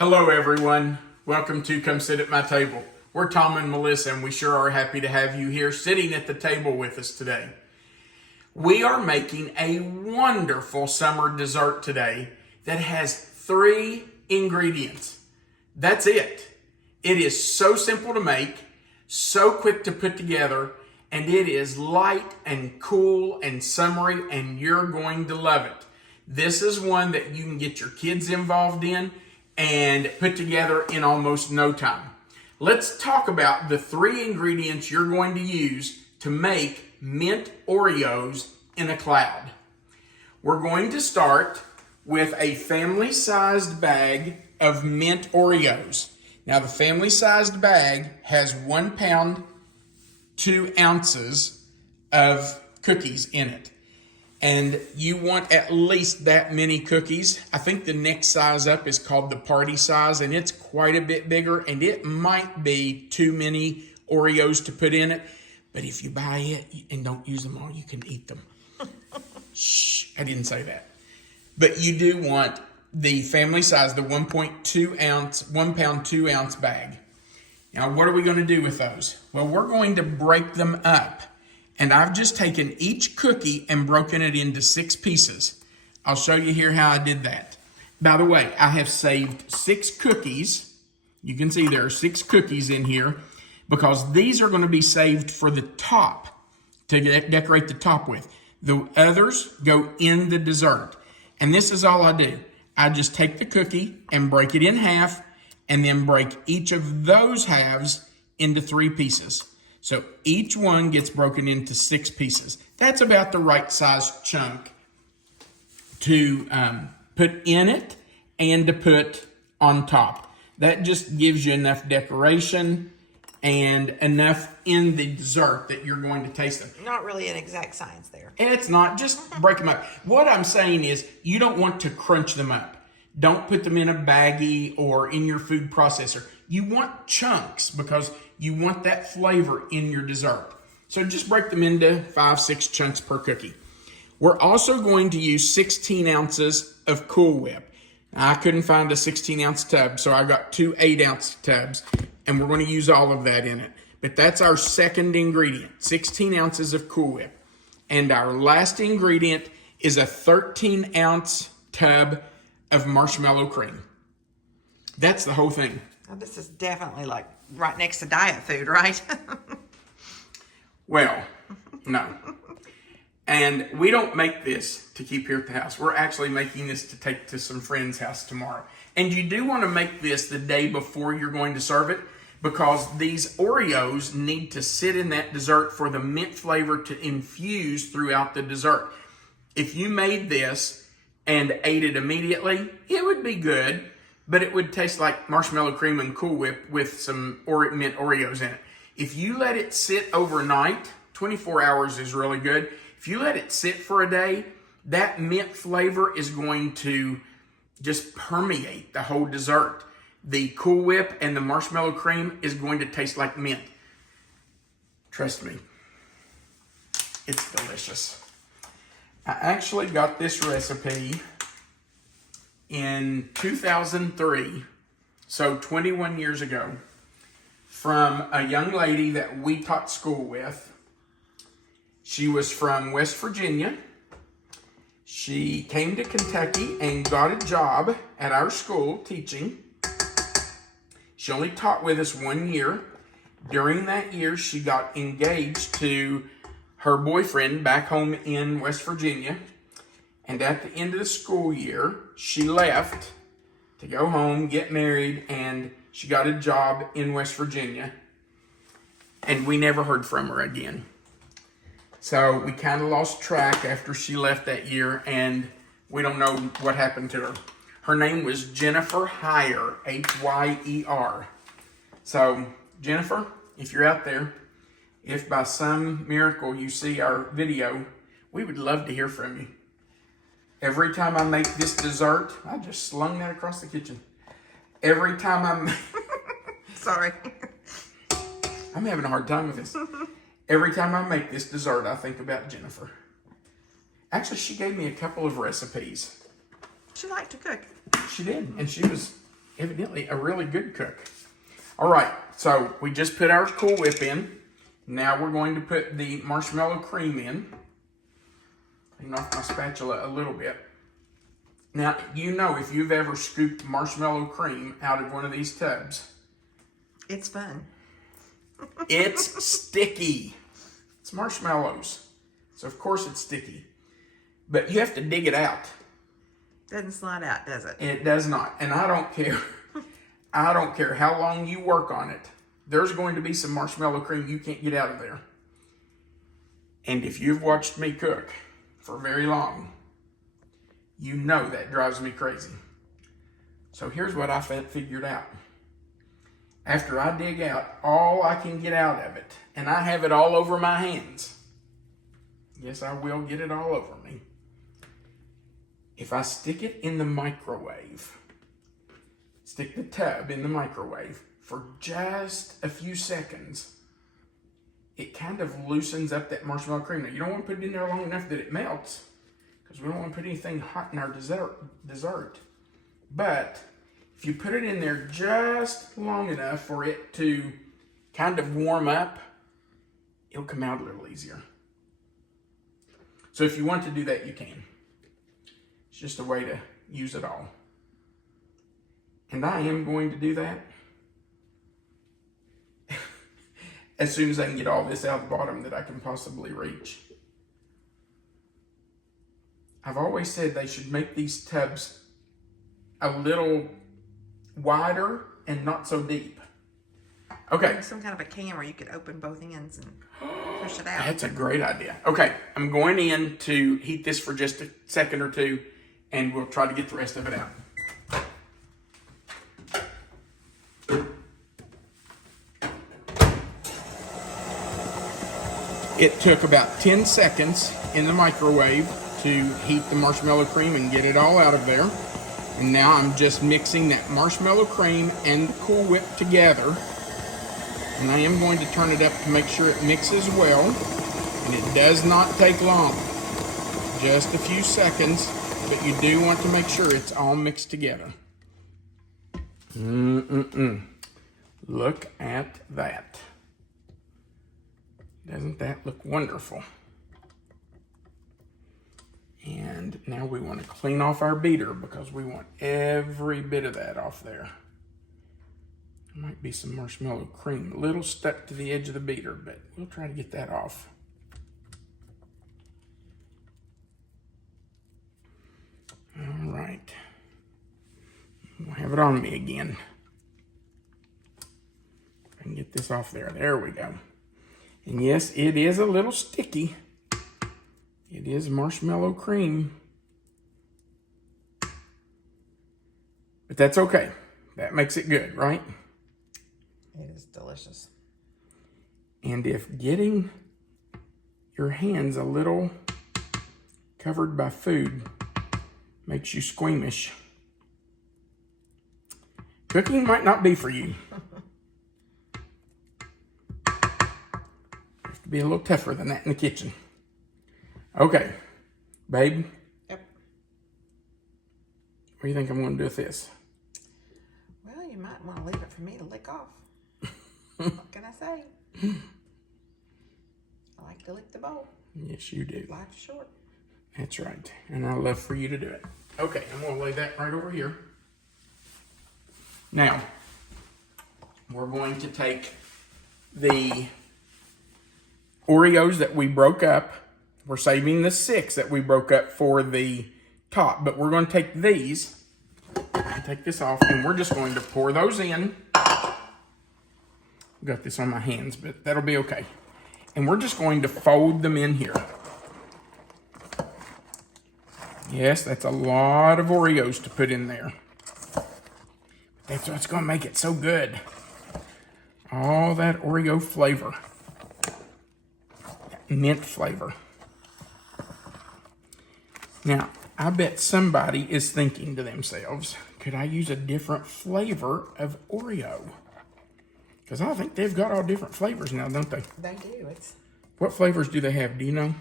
Hello everyone, welcome to Come Sit at My Table. We're Tom and Melissa and we sure are happy to have you here sitting at the table with us today. We are making a wonderful summer dessert today that has 3 ingredients. That's it. It is so simple to make, so quick to put together, and it is light and cool and summery and you're going to love it. This is one that you can get your kids involved in and put together in almost no time. Let's talk about the 3 ingredients you're going to use to make mint Oreos in a cloud. We're going to start with a family-sized bag of mint Oreos. Now the family-sized bag has 1 pound, 2 ounces of cookies in it. And you want at least that many cookies. I think the next size up is called the party size, and it's quite a bit bigger, and it might be too many Oreos to put in it. But if you buy it and don't use them all, you can eat them. Shh, I didn't say that. But you do want the family size, the 1 pound, 2 ounce bag. Now, what are we going to do with those? Well, we're going to break them up. And I've just taken each cookie and broken it into 6 pieces. I'll show you here how I did that. By the way, I have saved 6 cookies. You can see there are 6 cookies in here because these are going to be saved for the top to decorate the top with. The others go in the dessert. And this is all I do. I just take the cookie and break it in half and then break each of those halves into 3 pieces. So each one gets broken into 6 pieces. That's about the right size chunk to put in it and to put on top. That just gives you enough decoration and enough in the dessert that you're going to taste them. Not really an exact science there. It's not, just break them up. What I'm saying is you don't want to crunch them up. Don't put them in a baggie or in your food processor. You want chunks because you want that flavor in your dessert. So just break them into 5-6 chunks per cookie. We're also going to use 16 ounces of Cool Whip. Now, I couldn't find a 16 ounce tub, so I got 2 8-ounce tubs, and we're going to use all of that in it. But that's our second ingredient, 16 ounces of Cool Whip. And our last ingredient is a 13 ounce tub of Marshmallow Cream. That's the whole thing. Now, this is definitely like right next to diet food, right? Well, no. And we don't make this to keep here at the house. We're actually making this to take to some friend's house tomorrow. And you do want to make this the day before you're going to serve it because these Oreos need to sit in that dessert for the mint flavor to infuse throughout the dessert. If you made this and ate it immediately, it would be good, but it would taste like marshmallow cream and Cool Whip with some mint Oreos in it. If you let it sit overnight, 24 hours is really good. If you let it sit for a day, that mint flavor is going to just permeate the whole dessert. The Cool Whip and the marshmallow cream is going to taste like mint. Trust me, it's delicious. I actually got this recipe in 2003, so 21 years ago, from a young lady that we taught school with. She was from West Virginia. She came to Kentucky and got a job at our school teaching. She only taught with us 1 year. During that year, she got engaged to her boyfriend back home in West Virginia. And at the end of the school year, she left to go home, get married, and she got a job in West Virginia. And we never heard from her again. So we kind of lost track after she left that year, and we don't know what happened to her. Her name was Jennifer Hyer, H-Y-E-R. So, Jennifer, if you're out there, if by some miracle you see our video, we would love to hear from you. Every time I make this dessert, I just slung that across the kitchen. Every time Sorry. I'm having a hard time with this. Every time I make this dessert, I think about Jennifer. Actually, she gave me a couple of recipes. She liked to cook. She did, and she was evidently a really good cook. All right, so we just put our Cool Whip in. Now we're going to put the marshmallow cream in. Clean off my spatula a little bit. Now, you know if you've ever scooped marshmallow cream out of one of these tubs. It's fun. It's sticky. It's marshmallows. So, of course, it's sticky. But you have to dig it out. Doesn't slide out, does it? It does not. And I don't care. I don't care how long you work on it. There's going to be some marshmallow cream you can't get out of there. And if you've watched me cook for very long, you know that drives me crazy. So here's what I figured out. After I dig out all I can get out of it, and I have it all over my hands. Yes, I will get it all over me. If I stick it in the microwave, stick the tub in the microwave for just a few seconds, it kind of loosens up that marshmallow cream. Now, you don't want to put it in there long enough that it melts, because we don't want to put anything hot in our dessert. But if you put it in there just long enough for it to kind of warm up, it'll come out a little easier. So if you want to do that, you can. It's just a way to use it all. And I am going to do that as soon as I can get all this out the bottom that I can possibly reach. I've always said they should make these tubs a little wider and not so deep. Okay. Some kind of a can where you could open both ends and push it out. That's a great idea. Okay, I'm going in to heat this for just a second or two, and we'll try to get the rest of it out. It took about 10 seconds in the microwave to heat the marshmallow cream and get it all out of there. And now I'm just mixing that marshmallow cream and the Cool Whip together. And I am going to turn it up to make sure it mixes well. And it does not take long. Just a few seconds, but you do want to make sure it's all mixed together. Look at that. Doesn't that look wonderful? And now we want to clean off our beater because we want every bit of that off there. There might be some marshmallow cream a little stuck to the edge of the beater, but we'll try to get that off. All right. We'll have it on me again. I can get this off there. There we go. And yes, it is a little sticky. It is marshmallow cream. But that's okay. That makes it good, right? It is delicious. And if getting your hands a little covered by food makes you squeamish, cooking might not be for you. Have to be a little tougher than that in the kitchen. Okay, babe. Yep. What do you think I'm going to do with this? Well, you might want to leave it for me to lick off. What can I say? I like to lick the bowl. Yes, you do. Life's short. That's right. And I love for you to do it. Okay, I'm going to lay that right over here. Now, we're going to take the Oreos that we broke up. We're saving the 6 that we broke up for the top, but we're going to take these and take this off, and we're just going to pour those in. Got this on my hands, but that'll be okay. And we're just going to fold them in here. Yes, that's a lot of Oreos to put in there. That's what's going to make it so good. All that Oreo flavor. That mint flavor. Now, I bet somebody is thinking to themselves, could I use a different flavor of Oreo? Because I think they've got all different flavors now, don't they? They do. What flavors do they have? Do you know?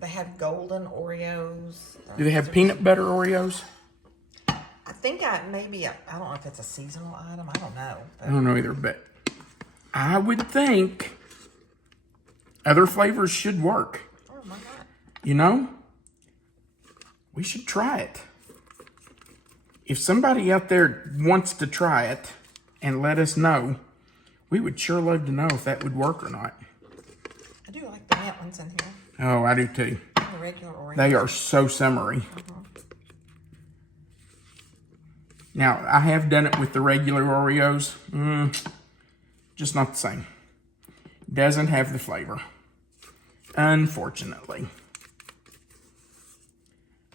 They have golden Oreos. Do they have peanut butter Oreos? I think maybe, I don't know if it's a seasonal item. I don't know. I don't know either, but I would think other flavors should work. Oh, my God. You know, we should try it. If somebody out there wants to try it and let us know, we would sure love to know if that would work or not. I do like the mint ones in here. Oh, I do too. The regular Oreos. They are so summery. Now, I have done it with the regular Oreos. Just not the same. Doesn't have the flavor. Unfortunately.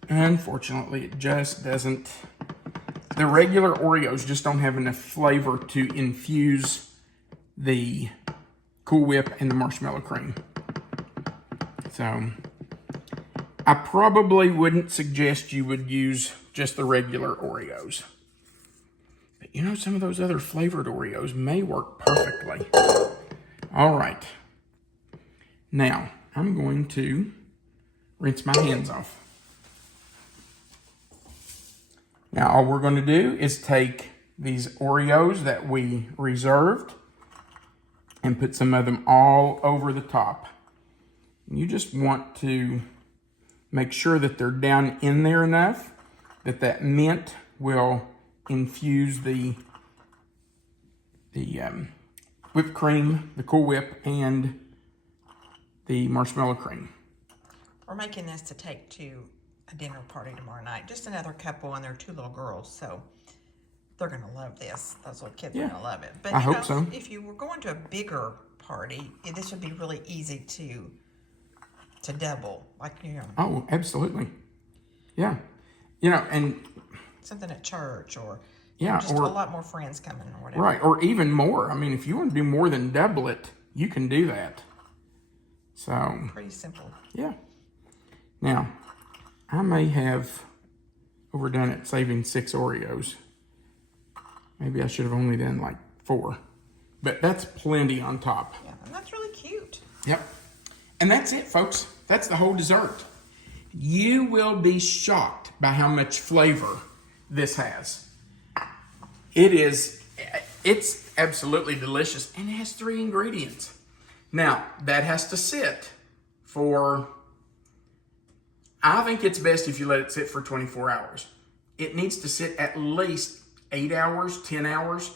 Unfortunately, it just doesn't. The regular Oreos just don't have enough flavor to infuse the Cool Whip and the Marshmallow Cream. So, I probably wouldn't suggest you would use just the regular Oreos. But you know, some of those other flavored Oreos may work perfectly. All right. Now, I'm going to rinse my hands off. Now, all we're going to do is take these Oreos that we reserved and put some of them all over the top. You just want to make sure that they're down in there enough that that mint will infuse the whipped cream, the Cool Whip, and the Marshmallow Cream. We're making this to take to a dinner party tomorrow night. Just another couple and their 2 little girls, so they're going to love this. Those little kids are going to love it. But I hope so. If you were going to a bigger party, this would be really easy to double. Like, you know. Oh, absolutely. Yeah. You know, and something at church or just a lot more friends coming or whatever. Right, or even more. I mean, if you want to do more than double it, you can do that. So. Pretty simple. Yeah. Now, I may have overdone it saving 6 Oreos. Maybe I should have only done like 4. But that's plenty on top. Yeah, and that's really cute. Yep. And that's it, folks. That's the whole dessert. You will be shocked by how much flavor this has. It's absolutely delicious, and it has 3 ingredients. Now, that has to sit for, I think it's best if you let it sit for 24 hours. It needs to sit at least 8 hours, 10 hours.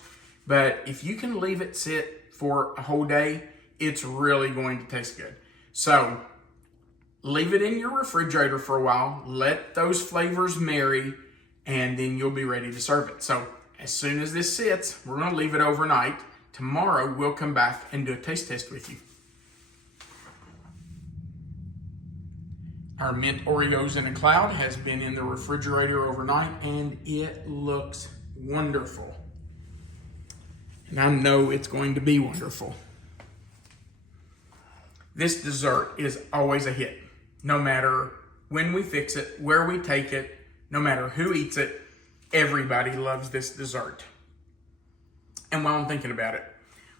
But if you can leave it sit for a whole day, it's really going to taste good. So, leave it in your refrigerator for a while. Let those flavors marry, and then you'll be ready to serve it. So, as soon as this sits, we're going to leave it overnight. Tomorrow, we'll come back and do a taste test with you. Our mint Oreos in a Cloud has been in the refrigerator overnight, and it looks wonderful. And I know it's going to be wonderful. This dessert is always a hit. No matter when we fix it, where we take it, no matter who eats it, everybody loves this dessert. And while I'm thinking about it,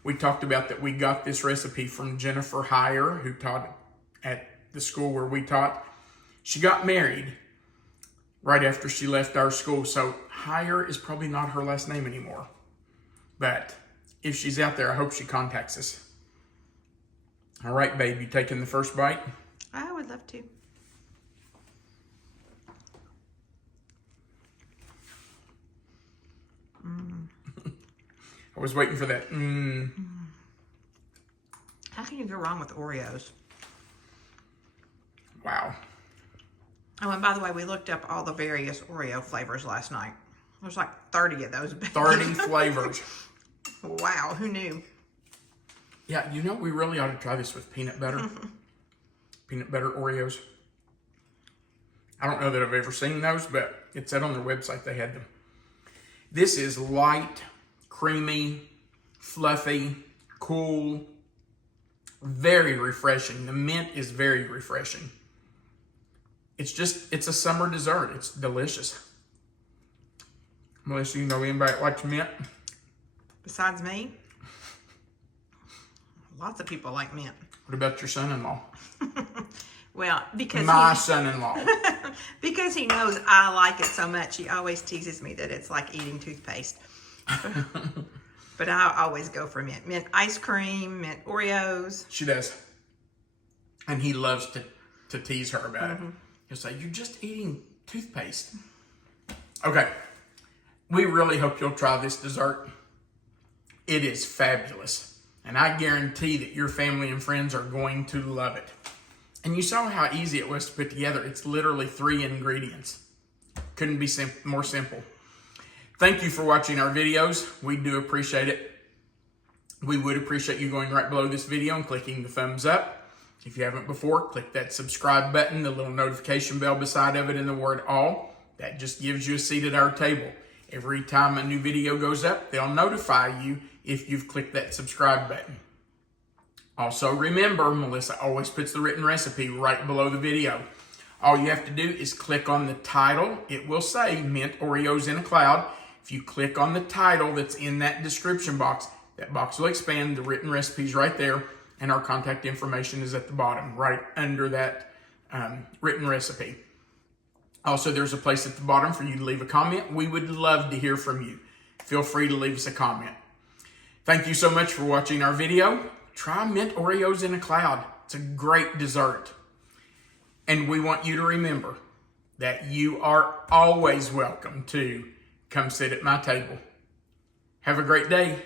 we talked about that we got this recipe from Jennifer Heyer, who taught at the school where we taught. She got married right after she left our school, so Heyer is probably not her last name anymore. But if she's out there, I hope she contacts us. All right, babe, you taking the first bite? I would love to. I was waiting for that. How can you go wrong with Oreos? Wow. Oh, and by the way, we looked up all the various Oreo flavors last night. There's like 30 of those. 30 flavors. Wow, who knew? Yeah, you know, we really ought to try this with peanut butter. Peanut butter Oreos. I don't know that I've ever seen those, but it said on their website they had them. This is light, creamy, fluffy, cool, very refreshing. The mint is very refreshing. It's a summer dessert. It's delicious. Melissa, you know anybody that likes mint? Besides me? Lots of people like mint. What about your son-in-law? Well, because My son-in-law. because he knows I like it so much, he always teases me that it's like eating toothpaste. But I always go for mint. Mint ice cream, mint Oreos. She does. And he loves to tease her about it. He'll say, "You're just eating toothpaste." Okay. We really hope you'll try this dessert. It is fabulous. And I guarantee that your family and friends are going to love it. And you saw how easy it was to put together. It's literally 3 ingredients. Couldn't be more simple. Thank you for watching our videos. We do appreciate it. We would appreciate you going right below this video and clicking the thumbs up. If you haven't before, click that subscribe button, the little notification bell beside of it, and the word all. That just gives you a seat at our table. Every time a new video goes up, they'll notify you if you've clicked that subscribe button. Also, remember, Melissa always puts the written recipe right below the video. All you have to do is click on the title. It will say Mint Oreos in a Cloud. If you click on the title that's in that description box, that box will expand. The written recipe's right there, and our contact information is at the bottom, right under that written recipe. Also, there's a place at the bottom for you to leave a comment. We would love to hear from you. Feel free to leave us a comment. Thank you so much for watching our video. Try Mint Oreos in a Cloud. It's a great dessert. And we want you to remember that you are always welcome to come sit at my table. Have a great day.